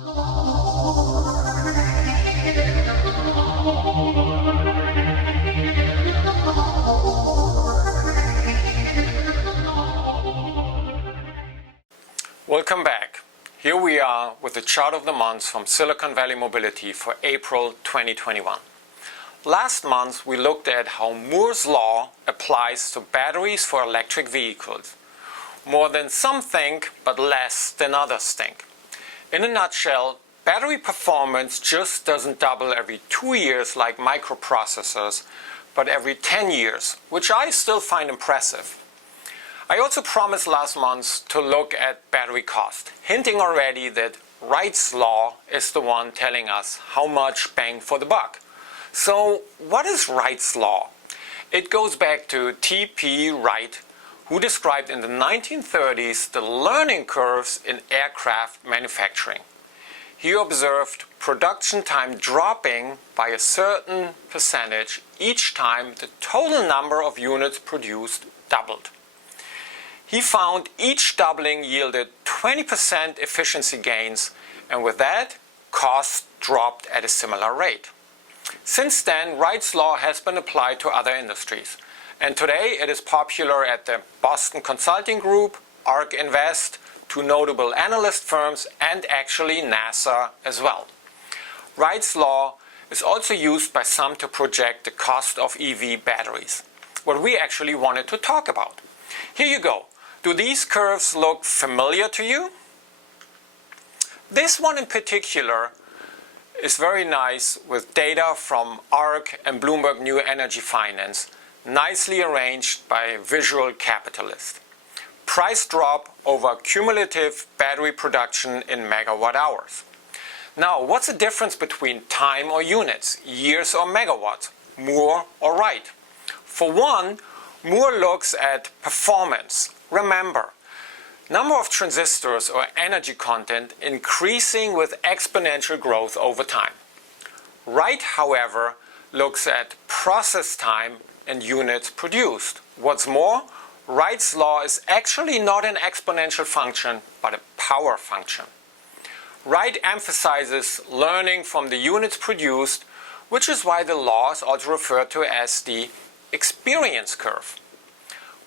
Welcome back. Here we are with the chart of the month from Silicon Valley Mobility for April 2021. Last month we looked at how Moore's law applies to batteries for electric vehicles. More than some think, but less than others think. In a nutshell, battery performance just doesn't double every 2 years like microprocessors, but every 10 years, which I still find impressive. I also promised last month to look at battery cost, hinting already that Wright's law is the one telling us how much bang for the buck. So what is Wright's law? It goes back to T.P. Wright, who described in the 1930s the learning curves in aircraft manufacturing. He observed production time dropping by a certain percentage each time the total number of units produced doubled. He found each doubling yielded 20% efficiency gains, and with that, costs dropped at a similar rate. Since then, Wright's law has been applied to other industries, and today it is popular at the Boston Consulting Group, ARK Invest, two notable analyst firms, and actually NASA as well. Wright's law is also used by some to project the cost of EV batteries, what we actually wanted to talk about. Here you go. Do these curves look familiar to you? This one in particular is very nice with data from ARK and Bloomberg New Energy Finance, nicely arranged by a visual capitalist. Price drop over cumulative battery production in megawatt hours. Now, what's the difference between time or units, years or megawatts, Moore or Wright? For one, Moore looks at performance. Remember, number of transistors or energy content increasing with exponential growth over time. Wright, however, looks at process time and units produced. What's more, Wright's law is actually not an exponential function, but a power function. Wright emphasizes learning from the units produced, which is why the law is also referred to as the experience curve.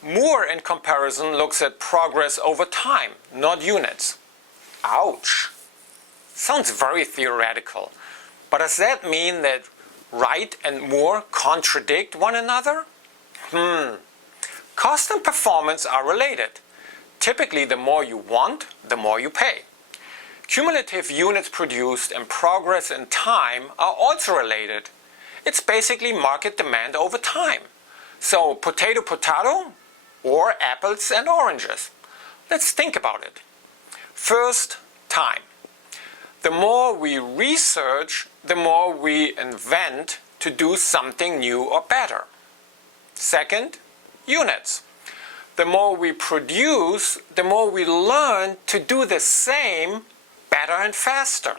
Moore, in comparison, looks at progress over time, not units. Ouch! Sounds very theoretical. But does that mean that Wright and Moore contradict one another? Cost and performance are related. Typically, the more you want, the more you pay. Cumulative units produced and progress in time are also related. It's basically market demand over time. So, potato, potato? Or apples and oranges. Let's think about it. First, time. The more we research, the more we invent to do something new or better. Second, units. The more we produce, the more we learn to do the same better and faster.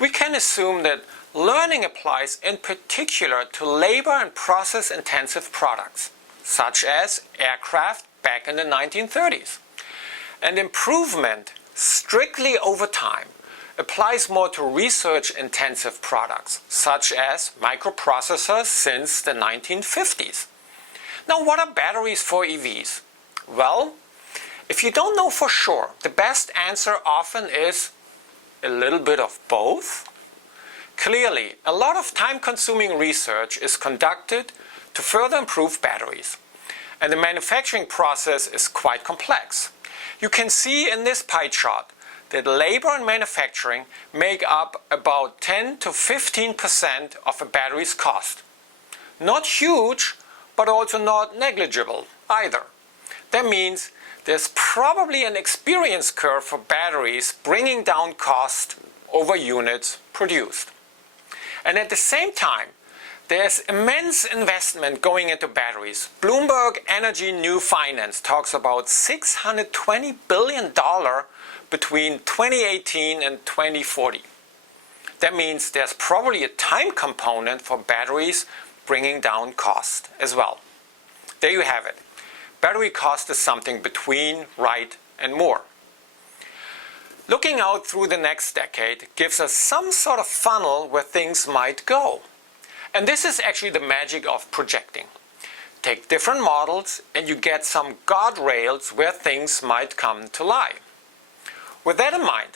We can assume that learning applies in particular to labor and process-intensive products, such as aircraft back in the 1930s. And improvement, strictly over time, applies more to research-intensive products, such as microprocessors since the 1950s. Now, what are batteries for EVs? Well, if you don't know for sure, the best answer often is a little bit of both. Clearly, a lot of time-consuming research is conducted to further improve batteries. And the manufacturing process is quite complex. You can see in this pie chart that labor and manufacturing make up about 10 to 15% of a battery's cost. Not huge, but also not negligible either. That means there's probably an experience curve for batteries bringing down cost over units produced. And at the same time, there's immense investment going into batteries. Bloomberg Energy New Finance talks about $620 billion between 2018 and 2040. That means there's probably a time component for batteries bringing down cost as well. There you have it. Battery cost is something between Wright and Moore. Looking out through the next decade gives us some sort of funnel where things might go. And this is actually the magic of projecting. Take different models and you get some guardrails where things might come to lie. With that in mind,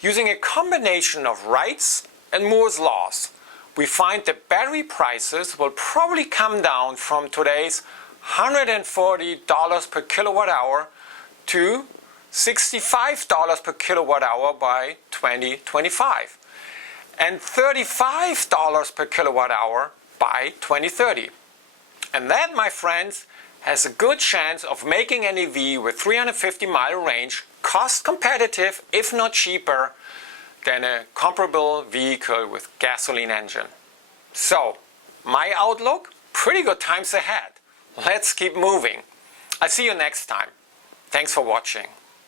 using a combination of Wright's and Moore's laws, we find that battery prices will probably come down from today's $140 per kilowatt hour to $65 per kilowatt hour by 2025 and $35 per kilowatt hour by 2030. And that, my friends, has a good chance of making an EV with 350-mile range cost competitive, if not cheaper, than a comparable vehicle with gasoline engine. So, my outlook? Pretty good times ahead. Let's keep moving. I'll see you next time. Thanks for watching.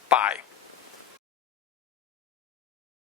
Bye.